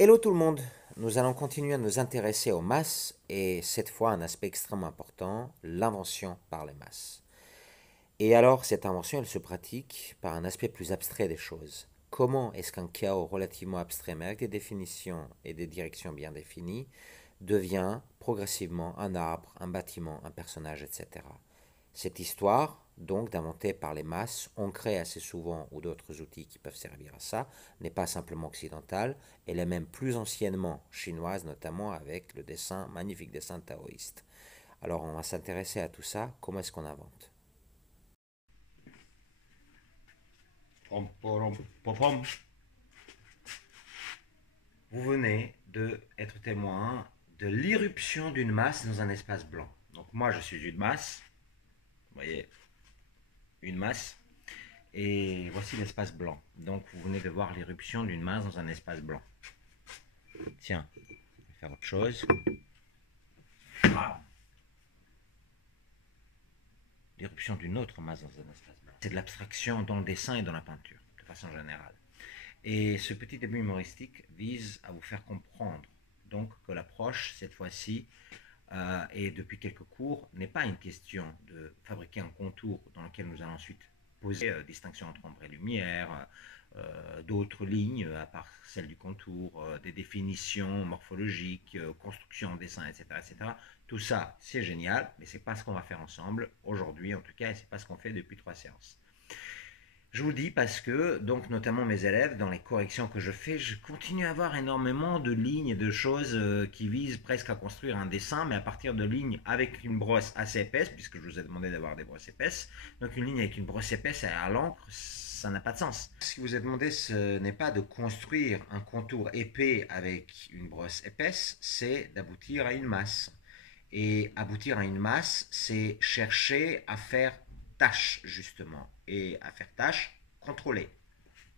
Hello tout le monde, nous allons continuer à nous intéresser aux masses et cette fois un aspect extrêmement important, l'invention par les masses. Et alors cette invention elle se pratique par un aspect plus abstrait des choses. Comment est-ce qu'un chaos relativement abstrait mais avec des définitions et des directions bien définies devient progressivement un arbre, un bâtiment, un personnage, etc. Cette histoire, donc d'inventer par les masses, ancrée assez souvent ou d'autres outils qui peuvent servir à ça, n'est pas simplement occidentale, elle est même plus anciennement chinoise, notamment avec le dessin, magnifique dessin taoïste. Alors on va s'intéresser à tout ça, comment est-ce qu'on invente. Pom, pom, pom, pom. Vous venez de être témoin de l'irruption d'une masse dans un espace blanc. Donc moi je suis une masse, vous voyez, une masse, et voici l'espace blanc. Donc vous venez de voir l'irruption d'une masse dans un espace blanc. Tiens, je vais faire autre chose. Ah, l'irruption d'une autre masse dans un espace blanc. C'est de l'abstraction dans le dessin et dans la peinture, de façon générale. Et ce petit début humoristique vise à vous faire comprendre donc que l'approche, cette fois-ci, et depuis quelques cours, n'est pas une question de fabriquer un contour dans lequel nous allons ensuite poser distinction entre ombre et lumière, d'autres lignes à part celle du contour, des définitions morphologiques, construction, dessin, etc., etc. Tout ça, c'est génial, mais c'est pas ce qu'on va faire ensemble aujourd'hui, en tout cas, et c'est pas ce qu'on fait depuis 3 séances. Je vous le dis parce que, donc, notamment mes élèves, dans les corrections que je fais, je continue à avoir énormément de lignes et de choses qui visent presque à construire un dessin, mais à partir de lignes avec une brosse assez épaisse, puisque je vous ai demandé d'avoir des brosses épaisses. Donc, une ligne avec une brosse épaisse à l'encre, ça n'a pas de sens. Ce qui vous est demandé, ce n'est pas de construire un contour épais avec une brosse épaisse, c'est d'aboutir à une masse. Et aboutir à une masse, c'est chercher à faire tâche, justement, et à faire tâche contrôlée.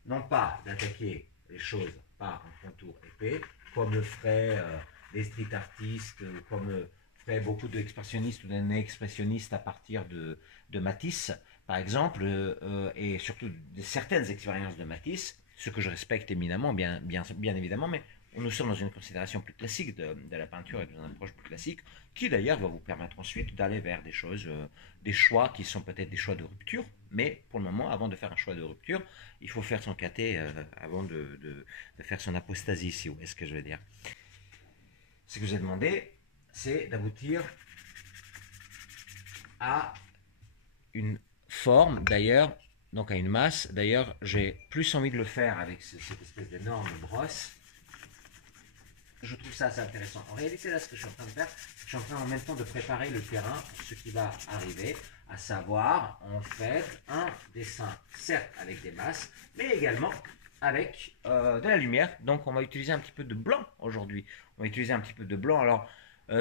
Non pas d'attaquer les choses par un contour épais, comme le feraient des street artistes, comme feraient beaucoup d'expressionnistes ou d'expressionnistes à partir de Matisse, par exemple, et surtout de certaines expériences de Matisse, ce que je respecte éminemment, bien évidemment, mais nous sommes dans une considération plus classique de la peinture et dans une approche plus classique, qui d'ailleurs va vous permettre ensuite d'aller vers des choses, des choix qui sont peut-être des choix de rupture, mais pour le moment, avant de faire un choix de rupture, il faut faire son caté avant de faire son apostasie, si vous voyez ce que je veux dire. Ce que je vous ai demandé, c'est d'aboutir à une forme, d'ailleurs, donc à une masse. D'ailleurs, j'ai plus envie de le faire avec cette espèce d'énorme brosse. Je trouve ça assez intéressant. En réalité, là, ce que je suis en train de faire, je suis en train en même temps de préparer le terrain pour ce qui va arriver, à savoir, en fait, un dessin, certes avec des masses, mais également avec de la lumière. Donc, on va utiliser un petit peu de blanc aujourd'hui. On va utiliser un petit peu de blanc. Alors,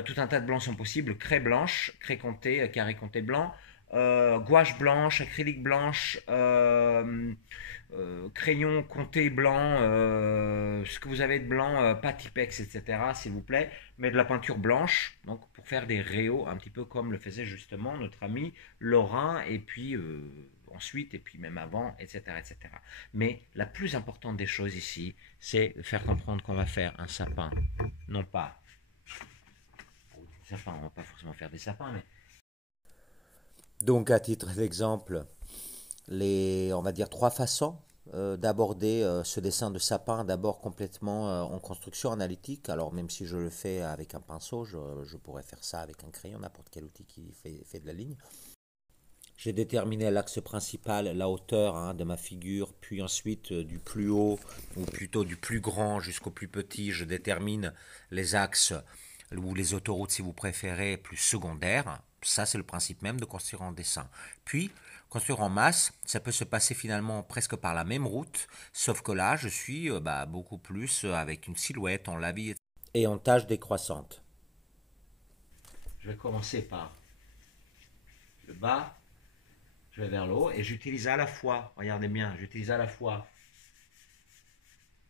tout un tas de blancs sont possibles. Craie blanche, craie comté, carré comté blanc, gouache blanche, acrylique blanche, crayon comté blanc, ce que vous avez de blanc, pas Tipex, etc., s'il vous plaît, mais de la peinture blanche, donc pour faire des réaux, un petit peu comme le faisait justement notre ami Lorrain, et puis ensuite, et puis même avant, etc., etc. Mais la plus importante des choses ici, c'est de faire comprendre qu'on va faire un sapin, non pas un sapin, on va pas forcément faire des sapins, mais donc, à titre d'exemple, on va dire trois façons d'aborder ce dessin de sapin, d'abord complètement en construction analytique. Alors même si je le fais avec un pinceau, je pourrais faire ça avec un crayon, n'importe quel outil qui fait de la ligne. J'ai déterminé l'axe principal, la hauteur de ma figure, puis ensuite du plus haut, ou plutôt du plus grand jusqu'au plus petit, je détermine les axes ou les autoroutes si vous préférez, plus secondaires. Ça, c'est le principe même de construire en dessin. Puis, construire en masse, ça peut se passer finalement presque par la même route, sauf que là, je suis beaucoup plus avec une silhouette en lavis et en tâche décroissante. Je vais commencer par le bas, je vais vers le haut et j'utilise à la fois, regardez bien, j'utilise à la fois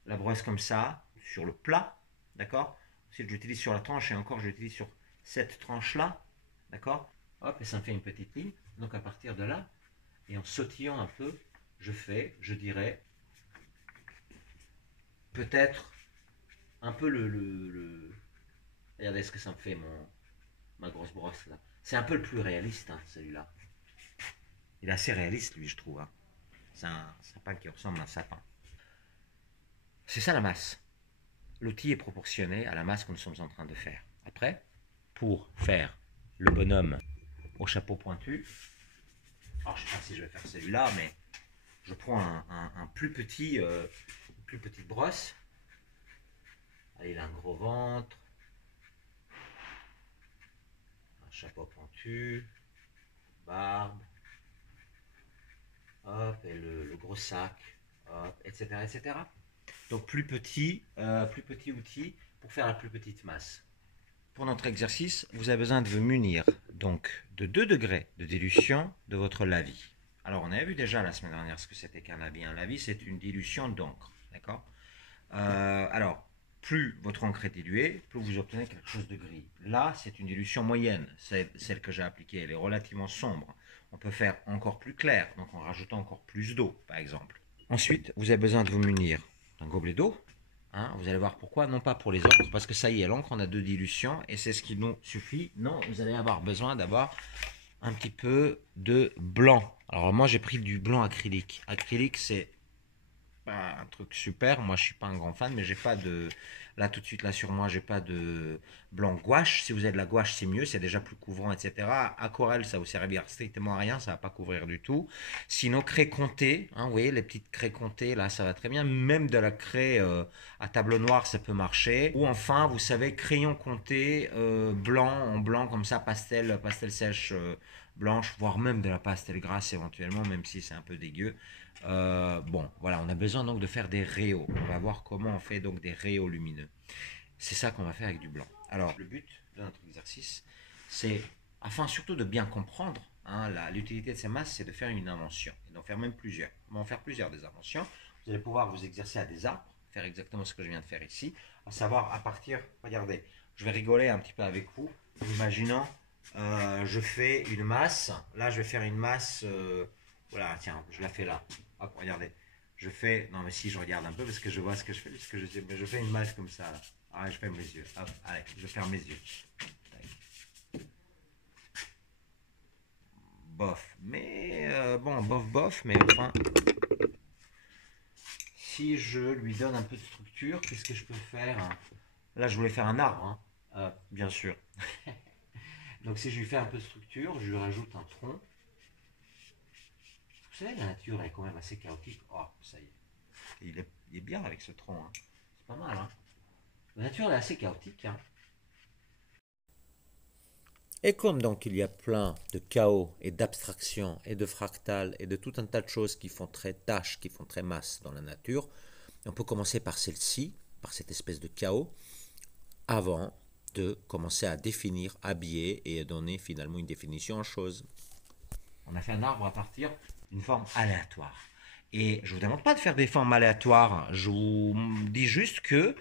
la brosse comme ça, sur le plat, d'accord. Ensuite, j'utilise sur la tranche et encore, j'utilise sur cette tranche-là, d'accord. Hop, et ça me fait une petite ligne. Donc, à partir de là, et en sautillant un peu, je dirais, peut-être un peu Regardez ce que ça me fait, ma grosse brosse là. C'est un peu le plus réaliste, hein, celui-là. Il est assez réaliste, lui, je trouve, hein. C'est un sapin qui ressemble à un sapin. C'est ça la masse. L'outil est proportionné à la masse que nous sommes en train de faire. Après, pour faire le bonhomme au chapeau pointu, alors je ne sais pas si je vais faire celui-là, mais je prends un plus petit, une plus petite brosse. Allez, il a un gros ventre, un chapeau pointu, barbe, hop, et le gros sac, hop, etc., etc. Donc plus petit outil pour faire la plus petite masse. Pour notre exercice, vous avez besoin de vous munir donc de 2 degrés de dilution de votre lavis. Alors on avait vu déjà la semaine dernière ce que c'était qu'un lavis. Un lavis, c'est une dilution d'encre, d'accord. Alors, plus votre encre est diluée, plus vous obtenez quelque chose de gris. Là, c'est une dilution moyenne, c'est celle que j'ai appliquée, elle est relativement sombre. On peut faire encore plus clair, donc en rajoutant encore plus d'eau, par exemple. Ensuite, vous avez besoin de vous munir d'un gobelet d'eau. Hein, vous allez voir pourquoi, non pas pour les encres, parce que ça y est, l'encre, on a 2 dilutions, et c'est ce qui nous suffit. Non, vous allez avoir besoin d'avoir un petit peu de blanc. Alors moi, j'ai pris du blanc acrylique. Acrylique, c'est un truc super. Moi, je suis pas un grand fan, mais j'ai pas de. Là, tout de suite, là sur moi, j'ai pas de blanc gouache. Si vous avez de la gouache, c'est mieux, c'est déjà plus couvrant, etc. Aquarelle, ça vous servira strictement à rien, ça va pas couvrir du tout. Sinon, craie comté, hein, vous voyez, les petites craies comté, là, ça va très bien. Même de la craie à tableau noir, ça peut marcher. Ou enfin, vous savez, crayon comté, blanc, en blanc, comme ça, pastel sèche blanche, voire même de la pastel grasse éventuellement, même si c'est un peu dégueu. Bon, voilà, on a besoin donc de faire des rayos. On va voir comment on fait donc des rayos lumineux. C'est ça qu'on va faire avec du blanc. Alors, le but de notre exercice, c'est, afin surtout de bien comprendre, hein, l'utilité de ces masses, c'est de faire une invention, et d'en faire même plusieurs. On va en faire plusieurs des inventions. Vous allez pouvoir vous exercer à des arbres, faire exactement ce que je viens de faire ici, à savoir à partir, regardez, je vais rigoler un petit peu avec vous, imaginons, je fais une masse, là je vais faire une masse, voilà, tiens, je la fais là. Hop, regardez. Je fais. Non, mais si je regarde un peu parce que je vois ce que je fais, parce que je sais. Mais je fais une masse comme ça, là. Ah, je ferme les yeux. Hop, allez, je ferme mes yeux. Bof. Mais bon, bof, bof, mais enfin. Si je lui donne un peu de structure, qu'est-ce que je peux faire? Là, je voulais faire un arbre, hein. Bien sûr. Donc, si je lui fais un peu de structure, je lui rajoute un tronc. Vous savez, la nature est quand même assez chaotique. Oh, ça y est. Il est bien avec ce tronc, hein. C'est pas mal, hein. La nature est assez chaotique, hein. Et comme donc il y a plein de chaos et d'abstractions et de fractales et de tout un tas de choses qui font très tâche, qui font très masse dans la nature, on peut commencer par celle-ci, par cette espèce de chaos, avant de commencer à définir, habiller et donner finalement une définition en choses. On a fait un arbre à partir d'une forme aléatoire. Et je ne vous demande pas de faire des formes aléatoires, je vous dis juste que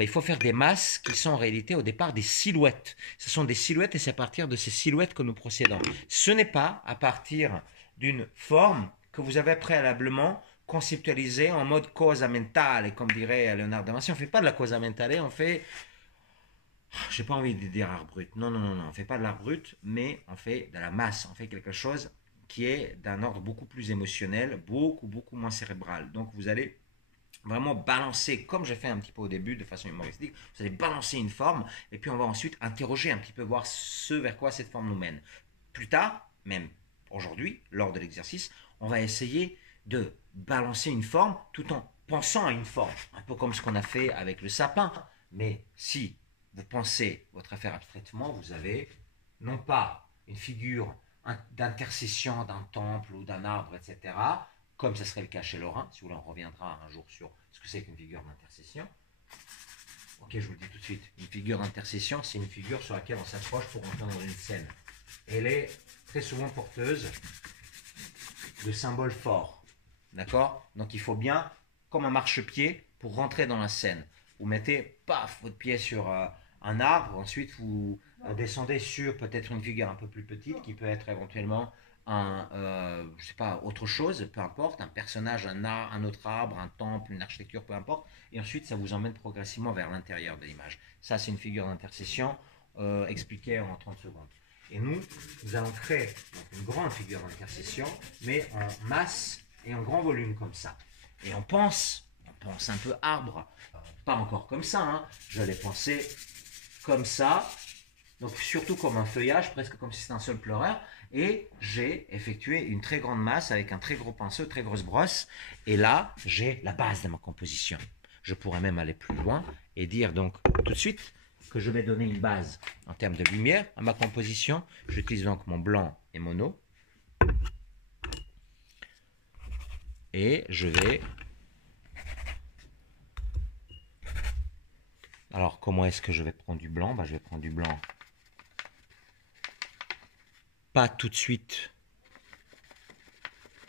il faut faire des masses qui sont en réalité au départ des silhouettes. Ce sont des silhouettes et c'est à partir de ces silhouettes que nous procédons. Ce n'est pas à partir d'une forme que vous avez préalablement conceptualisée en mode causa mentale, comme dirait Léonard de Vinci. On ne fait pas de la causa mentale, on fait j'ai pas envie de dire art brut. Non, non, non, non. On fait pas de l'art brut, mais on fait de la masse. On fait quelque chose qui est d'un ordre beaucoup plus émotionnel, beaucoup, beaucoup moins cérébral. Donc vous allez vraiment balancer, comme j'ai fait un petit peu au début de façon humoristique, vous allez balancer une forme et puis on va ensuite interroger un petit peu, voir ce vers quoi cette forme nous mène. Plus tard, même aujourd'hui, lors de l'exercice, on va essayer de balancer une forme tout en pensant à une forme, un peu comme ce qu'on a fait avec le sapin. Mais si vous pensez votre affaire abstraitement, vous avez non pas une figure d'intercession d'un temple ou d'un arbre, etc., comme ce serait le cas chez Lorrain, si vous voulez, on reviendra un jour sur ce que c'est qu'une figure d'intercession. Ok, je vous le dis tout de suite, une figure d'intercession, c'est une figure sur laquelle on s'approche pour entrer dans une scène. Elle est très souvent porteuse de symboles forts, d'accord? Donc il faut bien, comme un marchepied, pour rentrer dans la scène. Vous mettez, paf, votre pied sur un arbre, ensuite vous descendez sur peut-être une figure un peu plus petite, qui peut être éventuellement je sais pas, autre chose, peu importe, un personnage, un autre arbre, un temple, une architecture, peu importe, et ensuite ça vous emmène progressivement vers l'intérieur de l'image. Ça, c'est une figure d'intercession expliquée en 30 secondes. Et nous allons créer donc, une grande figure d'intercession, mais en masse et en grand volume comme ça. Et on pense un peu arbre, pas encore comme ça, hein. Je l'ai pensé comme ça, donc surtout comme un feuillage, presque comme si c'était un seul pleureur. Et j'ai effectué une très grande masse avec un très gros pinceau, très grosse brosse. Et là, j'ai la base de ma composition. Je pourrais même aller plus loin et dire donc tout de suite que je vais donner une base en termes de lumière à ma composition. J'utilise donc mon blanc et mono. Et je vais... Alors, comment est-ce que je vais prendre du blanc? Je vais prendre du blanc. Pas tout de suite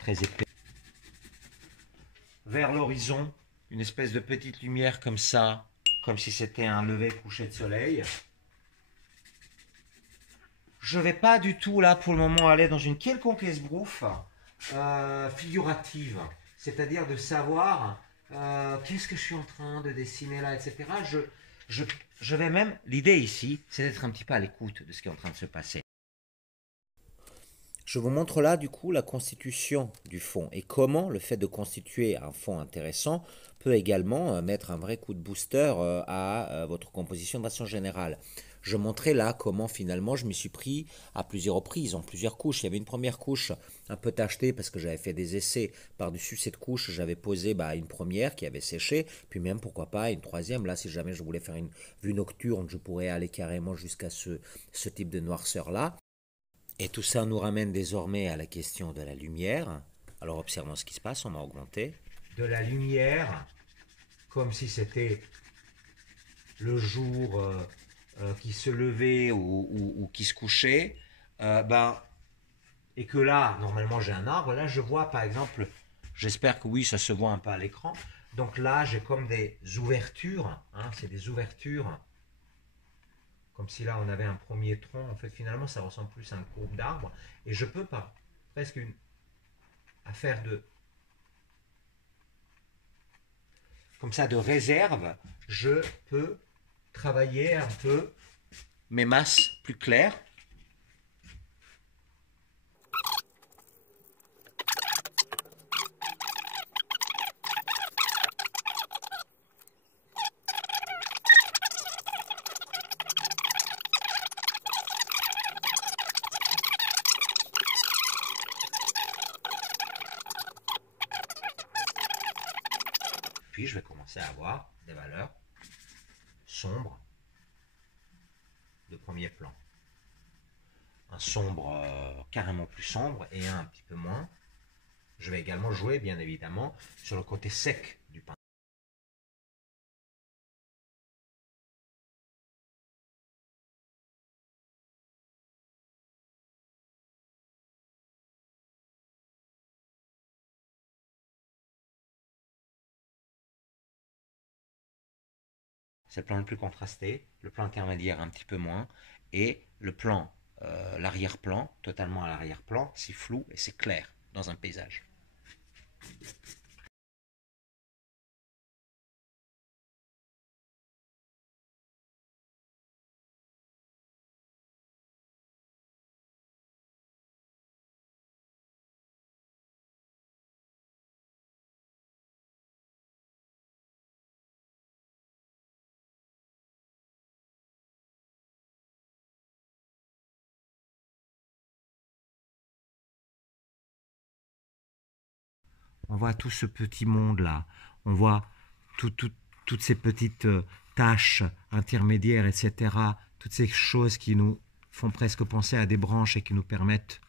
très épais. Vers l'horizon, une espèce de petite lumière comme ça, comme si c'était un lever-coucher de soleil. Je ne vais pas du tout là pour le moment aller dans une quelconque esbrouffe figurative, c'est-à-dire de savoir qu'est-ce que je suis en train de dessiner là, etc. Je, je vais même, l'idée ici, c'est d'être un petit peu à l'écoute de ce qui est en train de se passer. Je vous montre là du coup la constitution du fond et comment le fait de constituer un fond intéressant peut également mettre un vrai coup de booster à votre composition de façon générale. Je montrais là comment finalement je m'y suis pris à plusieurs reprises, en plusieurs couches. Il y avait une première couche un peu tachetée parce que j'avais fait des essais. Par-dessus cette couche, j'avais posé une première qui avait séché, puis même pourquoi pas une troisième. Là, si jamais je voulais faire une vue nocturne, je pourrais aller carrément jusqu'à ce type de noirceur là. Et tout ça nous ramène désormais à la question de la lumière. Alors observons ce qui se passe, on va augmenter. De la lumière, comme si c'était le jour qui se levait ou qui se couchait. Et que là, normalement j'ai un arbre, là je vois par exemple, j'espère que oui, ça se voit un peu à l'écran. Donc là, j'ai comme des ouvertures, hein, c'est des ouvertures comme si là on avait un premier tronc. En fait, finalement, ça ressemble plus à un groupe d'arbres. Et je peux pas, presque une affaire de, comme ça, de réserve, je peux travailler un peu mes masses plus claires. Puis je vais commencer à avoir des valeurs sombres de premier plan. Un sombre carrément plus sombre et un petit peu moins. Je vais également jouer, bien évidemment, sur le côté sec du pinceau. C'est le plan le plus contrasté, le plan intermédiaire un petit peu moins, et le plan, l'arrière-plan, totalement à l'arrière-plan, c'est flou et c'est clair dans un paysage. On voit tout ce petit monde-là, on voit toutes ces petites tâches intermédiaires, etc., toutes ces choses qui nous font presque penser à des branches et qui nous permettent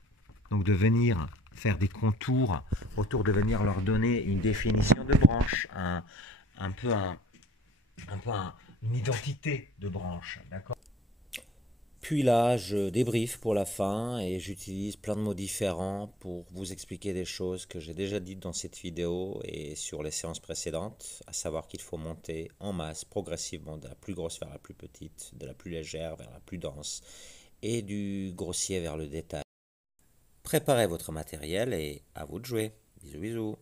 donc de venir faire des contours autour, de venir leur donner une définition de branche, un peu une identité de branche, d'accord. Puis là, je débriefe pour la fin et j'utilise plein de mots différents pour vous expliquer des choses que j'ai déjà dites dans cette vidéo et sur les séances précédentes, à savoir qu'il faut monter en masse progressivement de la plus grosse vers la plus petite, de la plus légère vers la plus dense et du grossier vers le détail. Préparez votre matériel et à vous de jouer. Bisous bisous.